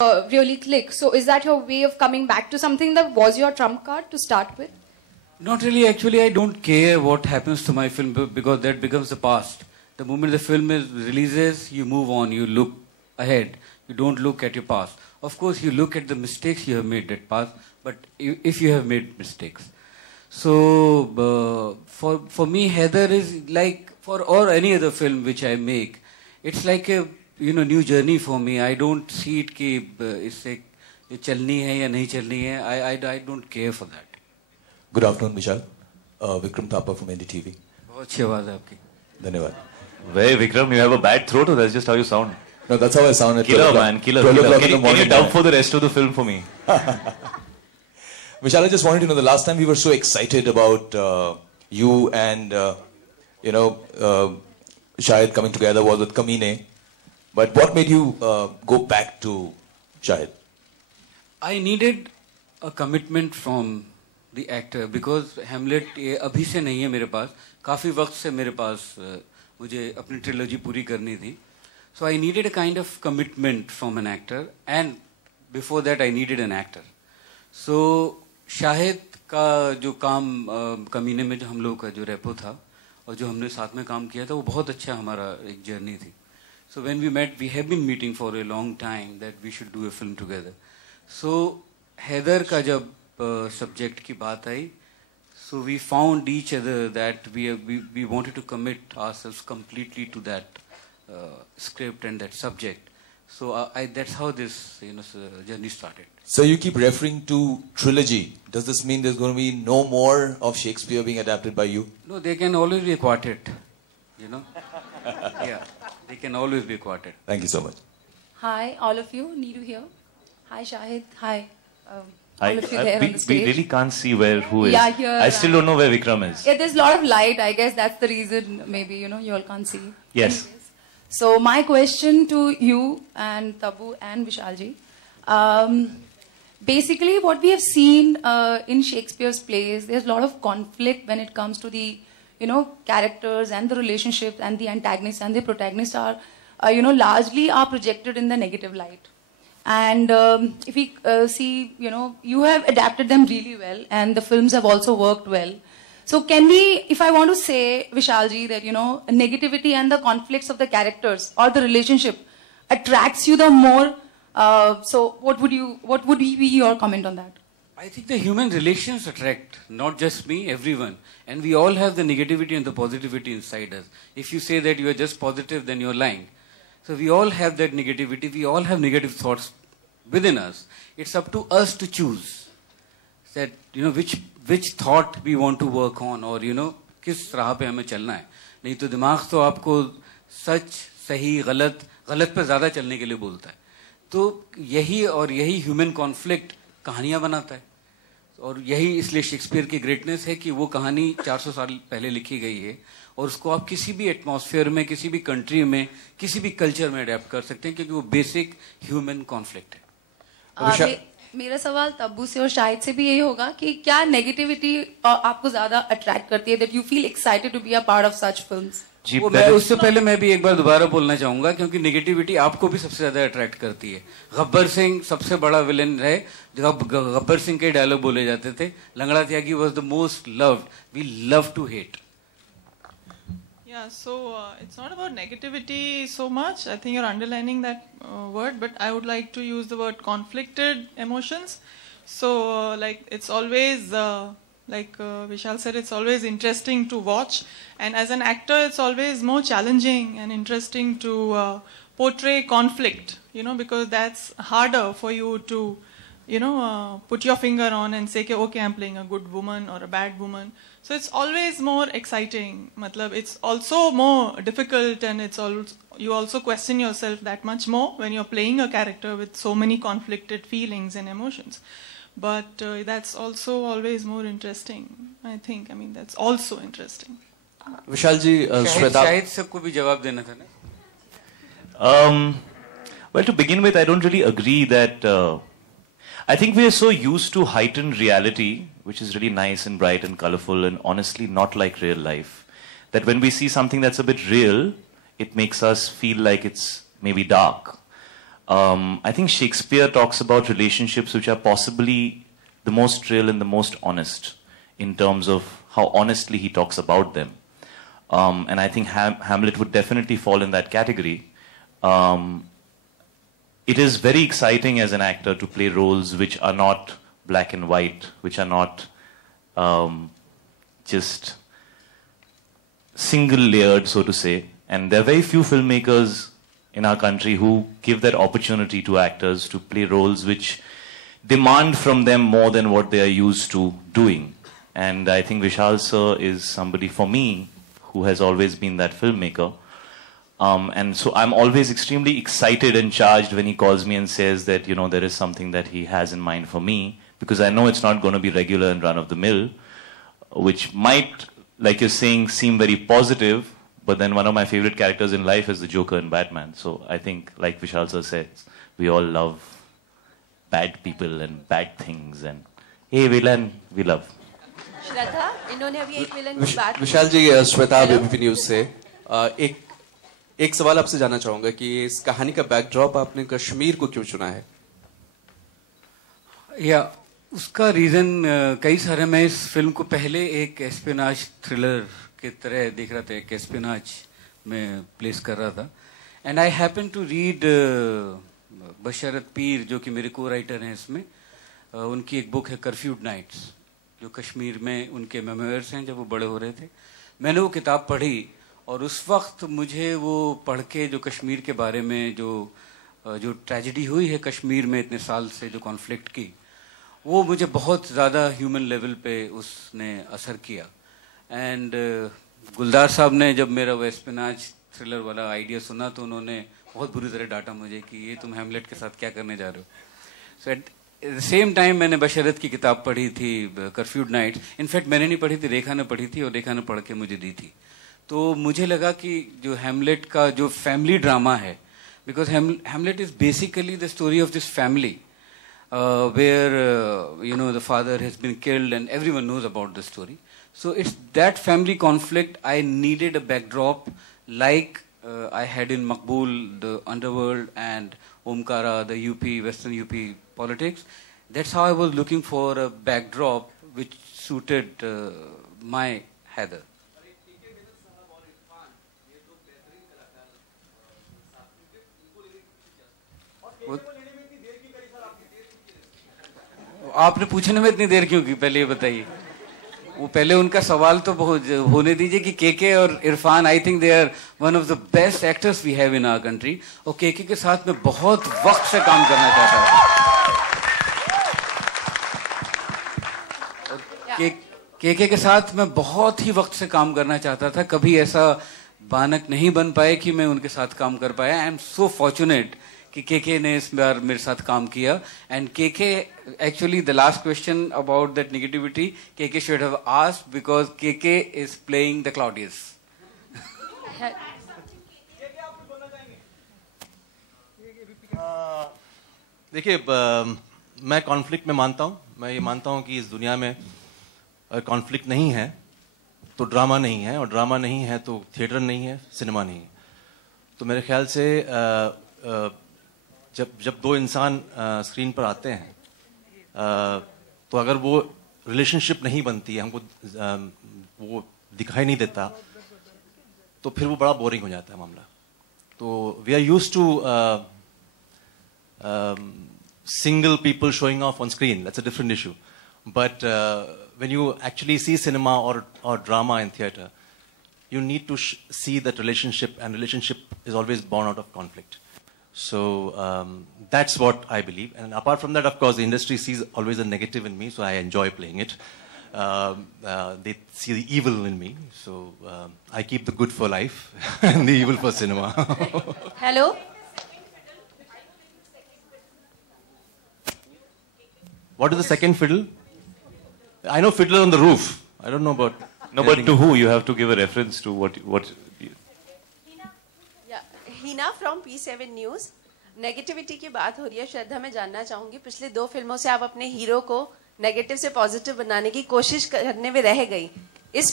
really click. So is that your way of coming back to something that was your trump card to start with? Not really. Actually, I don't care what happens to my film because that becomes the past. The moment the film is releases, you move on, you look ahead. You don't look at your past. Of course, you look at the mistakes you have made that past, but if you have made mistakes. So, for me, Heather is like, or any other film which I make, it's like a new journey for me. I don't see it कि इससे चलनी है या नहीं चलनी है. I don't care for that. Good afternoon, Vishal. Vikram Thapa from NDTV. बहुत अच्छी आवाज है आपकी. धन्यवाद. Wait, Vikram, you have a bad throat, or that's just how you sound? No, that's how I sound at Killer, man, killer. Can you dub for the rest of the film for me? Vishal, I just wanted to know, the last time we were so excited about you and, Shahid coming together was with Kamine. But what made you go back to Shahid? I needed a commitment from the actor because Hamlet अभी से नहीं है मेरे पास. काफी वक्त से मेरे पास मुझे अपनी ट्रिलॉजी पूरी करनी थी. So I needed a kind of commitment from an actor, and before that I needed an actor. So Shahid का जो काम कमीने में जो हम लोग का जो रेपो था और जो हमने साथ में काम किया था वो बहुत अच्छा हमारा एक जर्नी थी. So when we met, we have been meeting for a long time that we should do a film together. So Heather का जब subject की बात आई, so we found each other that we wanted to commit ourselves completely to that script and that subject. So that's how this journey started. So you keep referring to trilogy. Does this mean there's going to be no more of Shakespeare being adapted by you? No, they can always be a quartet. Yeah, they can always be a quartet. Thank you so much. Hi, all of you. Needu here. Hi, Shahid. Hi. All of you there on the stage. We really can't see who is. Yeah, here. I still don't know where Vikram is. Yeah, there's a lot of light. I guess that's the reason. Maybe you all can't see. Yes. Anyways. So my question to you and Tabu and Vishalji. Basically, what we have seen in Shakespeare's plays, there's a lot of conflict when it comes to the characters and the relationships, and the antagonists and the protagonists are largely are projected in the negative light. And if we see, you have adapted them really well, and the films have also worked well. So can we, if I want to say, Vishalji, that negativity and the conflicts of the characters or the relationship attracts you the more, so what would be your comment on that? I think the human relations attract, not just me, everyone. And we all have the negativity and the positivity inside us. If you say that you are just positive, then you're lying. So we all have that negativity. We all have negative thoughts within us. It's up to us to choose that, which thought we want to work on, or, किस राह पे हमें चलना है. नहीं तो दिमाग तो आपको सच, सही, गलत पे ज़्यादा चलने के लिए बोलता है. तो यही ह्यूमन कॉन्फ्लिक्ट कहानियाँ बनाता है. और यही इसलिए शेक्सपियर की ग्रेटनेस है कि वो कहानी 400 साल पहले लिखी गई है और उसको आप किसी भी एटमॉस्फेयर में, किसी भी कंट्री में, किसी भी कल्चर में अडेप्ट कर सकते हैं क्योंकि वो बेसिक ह्यूमन कॉन्फ्लिक्ट है. मेरा सवाल तब्बू से और शाहिद से भी यही होगा कि क्या नेगेटिविटी आपको ज्यादा अट्रैक्ट करती है, that you feel excited to be a part of such films? उससे पहले मैं भी एक बार दोबारा बोलना चाहूंगा क्योंकि नेगेटिविटी आपको भी सबसे ज्यादा अट्रैक्ट करती है. गब्बर सिंह सबसे बड़ा विलेन है. जब गब्बर सिंह के डायलॉग बोले जाते थे, Langda Tyagi was the most loved. We love to hate. Yeah, so it's not about negativity so much. I think you're underlining that word, but I would like to use the word conflicted emotions. So it's always like Vishal said, it's always interesting to watch, and as an actor it's always more challenging and interesting to portray conflict, because that's harder for you to put your finger on and say, okay, I'm playing a good woman or a bad woman. So it's always more exciting. Matlab, it's also more difficult, and you also question yourself that much more when you're playing a character with so many conflicted feelings and emotions. But that's also always more interesting, I think. I mean, that's also interesting. Vishalji, Shweta. शायद सबको भी जवाब देना था ना. Well, to begin with, I don't really agree that. I think we are so used to heightened reality, which is really nice and bright and colorful and honestly not like real life, that when we see something that's a bit real, it makes us feel like it's maybe dark. I think Shakespeare talks about relationships which are possibly the most real and the most honest in terms of how honestly he talks about them. And I think Hamlet would definitely fall in that category. It is very exciting as an actor to play roles which are not black and white, which are not just single-layered, so to say. And there are very few filmmakers in our country who give that opportunity to actors to play roles which demand from them more than what they are used to doing. And I think Vishal sir is somebody, for me, who has always been that filmmaker. And so I'm always extremely excited and charged when he calls me and says that, you know, there is something that he has in mind for me, because I know it's not going to be regular and run-of-the-mill, which might, like you're saying, seem very positive, but then one of my favorite characters in life is the Joker in Batman. So I think, like Vishal sir says, we all love bad people and bad things, and hey, villain, we love. श्रद्धा, इन्होंने अभी एक villain की बात की। विशाल जी, Shweta ABP news से एक सवाल आपसे जानना चाहूंगा कि इस कहानी का बैकड्रॉप आपने कश्मीर को क्यों चुना है? या उसका रीजन कई सारे। मैं इस फिल्म को पहले एक एस्पिनाज थ्रिलर के तरह देख रहा था, एक एस्पिनाज में प्लेस कर रहा था, and I happen to read Basharat Peer, जो कि मेरे को राइटर हैं इसमें, उनकी एक बुक है कर्फ्यूड नाइट्स, जो कश्मीर में उनके मेमोयर्स हैं जब वो बड़े हो रहे थे। मैंने वो किताब पढ़ी और उस वक्त मुझे वो पढ़ के जो कश्मीर के बारे में जो ट्रेजेडी हुई है कश्मीर में इतने साल से, जो कॉन्फ्लिक्ट की, वो मुझे बहुत ज़्यादा ह्यूमन लेवल पे उसने असर किया। एंड गुलजार साहब ने जब मेरा वो एस्पिनाज थ्रिलर वाला आइडिया सुना तो उन्होंने बहुत बुरी तरह डांटा मुझे कि ये तुम हैमलेट के साथ क्या करने जा रहे हो। सो एट द सेम टाइम मैंने बशरत की किताब पढ़ी थी, कर्फ्यूड नाइट्स। इनफैक्ट मैंने नहीं पढ़ी थी, रेखा ने पढ़ी थी और रेखा ने पढ़ के मुझे दी थी। तो मुझे लगा कि जो हैमलेट का जो फैमिली ड्रामा है, because Hamlet is basically the story of this family where the father has been killed and everyone knows about the story. So it's that family conflict. I needed a backdrop like I had in Maqbool, the underworld, and Omkara, the UP, Western UP politics. That's how I was looking for a backdrop which suited my Heather. आपने पूछने में इतनी देर क्यों की, पहले ये बताइए। वो पहले उनका सवाल तो होने दीजिए कि केके और Irfan, I think they are one of the best actors we have in our country, और केके के साथ मैं बहुत वक्त से काम करना चाहता था। केके के साथ मैं बहुत ही वक्त से काम करना चाहता था, कभी ऐसा बानक नहीं बन पाए कि मैं उनके साथ काम कर पाया। आई एम सो फॉर्चुनेट कि केके ने इस बार मेरे साथ काम किया। And KK, actually the last question about that negativity, KK should have asked because KK is playing the Claudius. देखिए, मैं कॉन्फ्लिक्ट में मानता हूँ। मैं ये मानता हूँ कि इस दुनिया में कॉन्फ्लिक्ट नहीं है तो ड्रामा नहीं है, और ड्रामा नहीं है तो थिएटर नहीं है, सिनेमा नहीं है। तो मेरे ख्याल से जब दो इंसान स्क्रीन पर आते हैं तो अगर वो रिलेशनशिप नहीं बनती है, हमको वो दिखाई नहीं देता, तो फिर वो बड़ा बोरिंग हो जाता है मामला। तो we are used to single people showing off on screen. That's a different issue. But when you actually see cinema or drama in theater, you need to see that relationship, and relationship is always born out of conflict. So that's what I believe. And apart from that, of course, the industry sees always a negative in me, so I enjoy playing it. They see the evil in me, so I keep the good for life and the evil for cinema. Hello. What is the second fiddle? I know Fiddler on the Roof. I don't know about... No, but to who? You have to give a reference to what... Yeah, Hina from P7 News. Negativity की बात हो रही है। श्रद्धा, मैं जानना चाहूंगी, पिछले 2 फिल्मों से आप अपने हीरो को नेगेटिव से पॉजिटिव बनाने की कोशिश करने में रह गई। इस